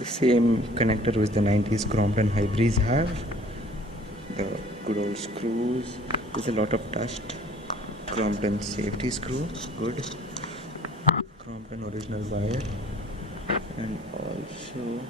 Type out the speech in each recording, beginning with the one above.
The same connector which the 90s Crompton hybrids have. The good old screws. There's a lot of dust. Crompton safety screw, good. Crompton original wire, and also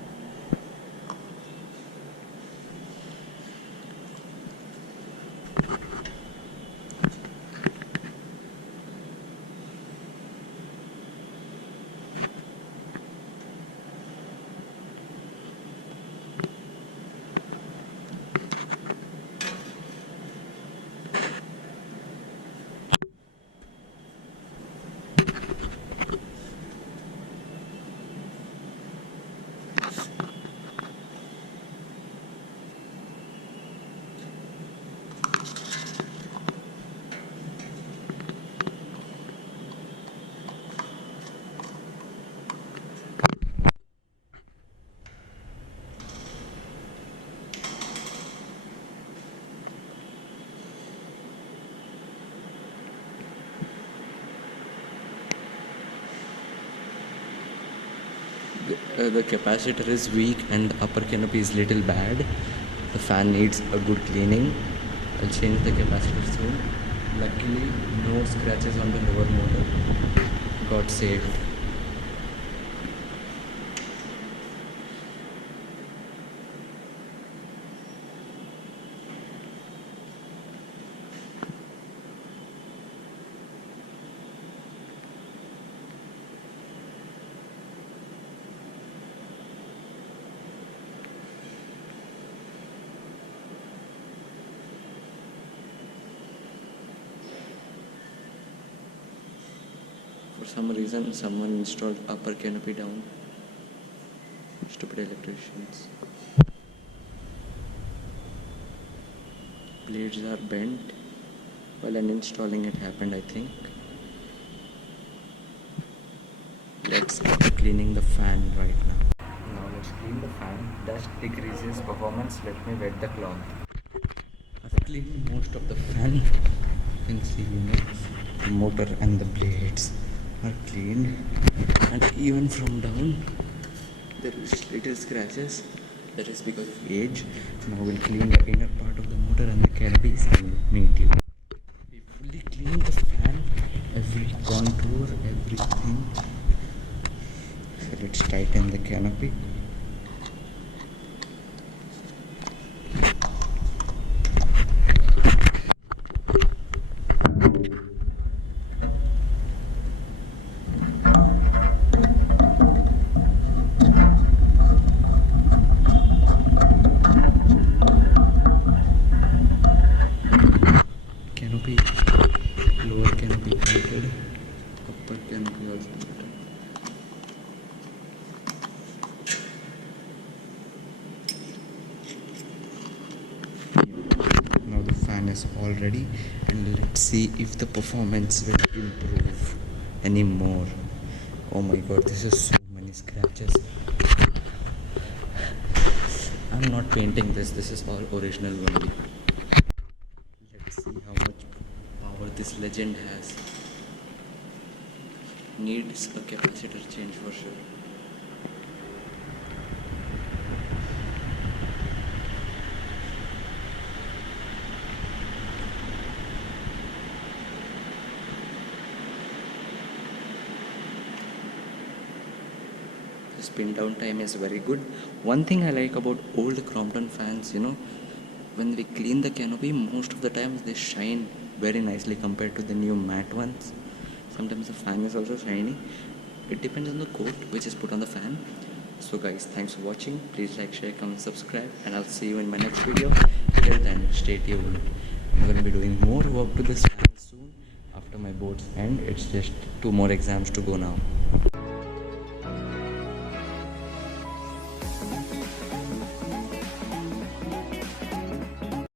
the capacitor is weak and the upper canopy is little bad. The fan needs a good cleaning. I'll change the capacitor soon. Luckily, no scratches on the lower motor. Got saved. For some reason, someone installed upper canopy down. Stupid electricians. Blades are bent. While uninstalling it happened, I think. Let's get to cleaning the fan right now. Now let's clean the fan. Dust decreases performance. Let me wet the cloth. I've cleaned most of the fan. You can see, the motor and the blades are cleaned, and even from down there is little scratches. That is because of age. Now we'll clean the inner part of the motor and the canopies and neatly. We fully clean the fan, every contour, everything. So let's tighten the canopy. Lower canopy tightened, upper canopy also tightened. Now the fan is all ready, and let's see if the performance will improve anymore. Oh my god, this is so many scratches. I'm not painting this is all original only. Let's see how much power this legend has. Needs a capacitor change for sure. The spin down time is very good. One thing I like about old Crompton fans, when we clean the canopy, most of the times they shine very nicely compared to the new matte ones. Sometimes the fan is also shiny. It depends on the coat which is put on the fan. So guys, thanks for watching. Please like, share, comment, subscribe, and I'll see you in my next video. Till then, stay tuned. I'm going to be doing more work to this fan soon after my boards end. It's just 2 more exams to go now.